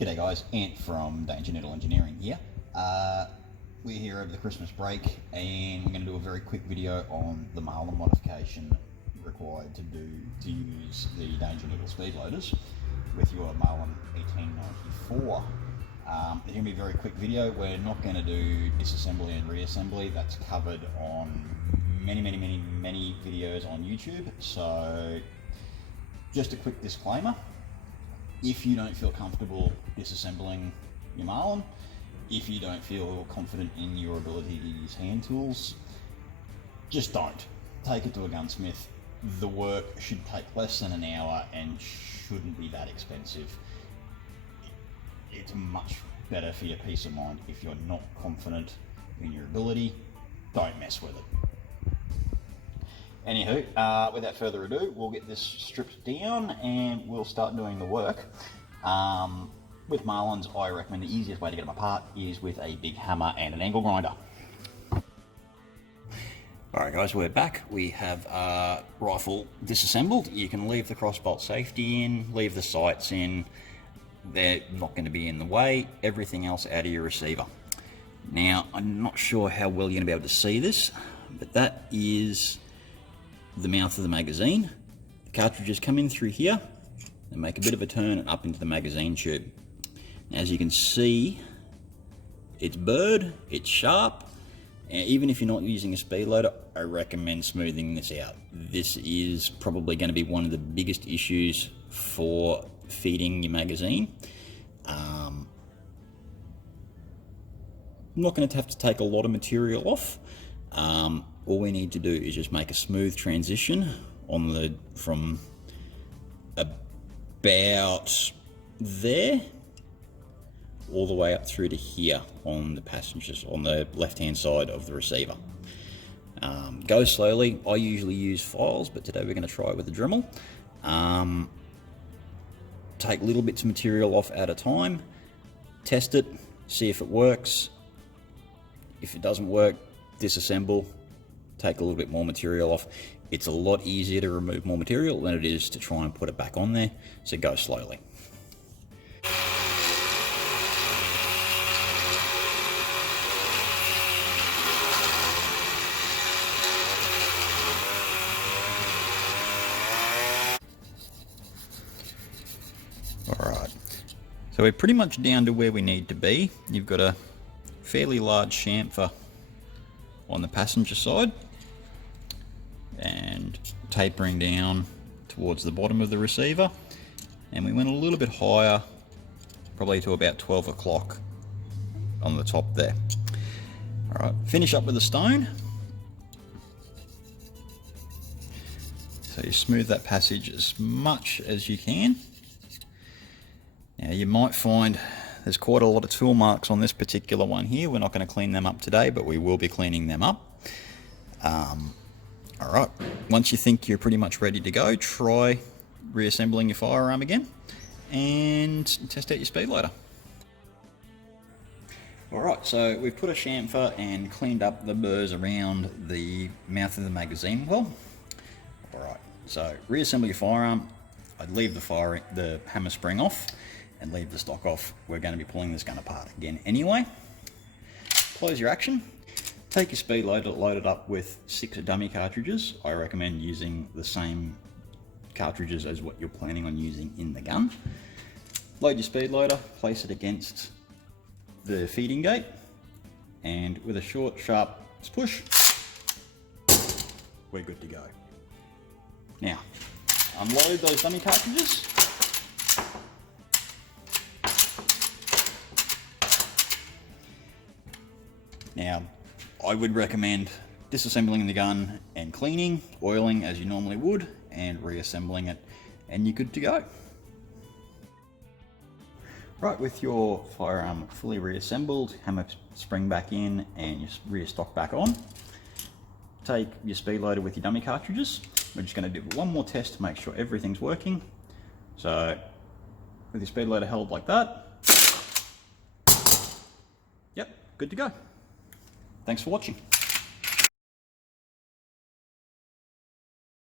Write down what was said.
G'day guys, Ant from Danger Noodle Engineering here. We're here over the Christmas break and we're going to do a very quick video on the Marlin modification required to use the Danger Noodle Speed Loaders with your Marlin 1894. It's going to be a very quick video. We're not going to do disassembly and reassembly. That's covered on many videos on YouTube. So just a quick disclaimer. If you don't feel comfortable disassembling your Marlin, if you don't feel confident in your ability to use hand tools, just don't. Take it to a gunsmith. The work should take less than an hour and shouldn't be that expensive. It's much better for your peace of mind. If you're not confident in your ability, don't mess with it. Anywho, without further ado, we'll get this stripped down and we'll start doing the work. With Marlins, I recommend the easiest way to get them apart is with a big hammer and an angle grinder. Alright guys, we're back. We have our rifle disassembled. You can leave the crossbolt safety in, leave the sights in. They're not going to be in the way. Everything else out of your receiver. Now, I'm not sure how well you're going to be able to see this, but that is the mouth of the magazine. The cartridges come in through here and make a bit of a turn and up into the magazine tube. Now, as you can see, it's burred, it's sharp, and even if you're not using a speed loader, I recommend smoothing this out. This is probably going to be one of the biggest issues for feeding your magazine. I'm not going to have to take a lot of material off. All we need to do is just make a smooth transition on from about there all the way up through to here on the passengers on the left hand side of the receiver. Go slowly. I usually use files, but today we're going to try it with a Dremel. Take little bits of material off at a time, test it, see if it works. If it doesn't work, disassemble, take a little bit more material off. It's a lot easier to remove more material than it is to try and put it back on there, so go slowly. Alright, so we're pretty much down to where we need to be. You've got a fairly large chamfer on the passenger side and tapering down towards the bottom of the receiver, and we went a little bit higher, probably to about 12 o'clock on the top there. Alright, finish up with a stone. So you smooth that passage as much as you can. Now you might find there's quite a lot of tool marks on this particular one here. We're not going to clean them up today, but we will be cleaning them up. Alright, once you think you're pretty much ready to go, try reassembling your firearm again and test out your speed loader. Alright, so we've put a chamfer and cleaned up the burrs around the mouth of the magazine well. Alright, so reassemble your firearm. I'd leave the hammer spring off and leave the stock off. We're going to be pulling this gun apart again anyway. Close your action. Take your speed loader, load it up with 6 dummy cartridges. I recommend using the same cartridges as what you're planning on using in the gun. Load your speed loader, place it against the feeding gate, and with a short, sharp push, we're good to go. Now, unload those dummy cartridges. Now, I would recommend disassembling the gun and cleaning, oiling as you normally would, and reassembling it, and you're good to go. Right, with your firearm fully reassembled, hammer spring back in and your rear stock back on, take your speed loader with your dummy cartridges. We're just going to do one more test to make sure everything's working. So, with your speed loader held like that, yep, good to go. Thanks for watching.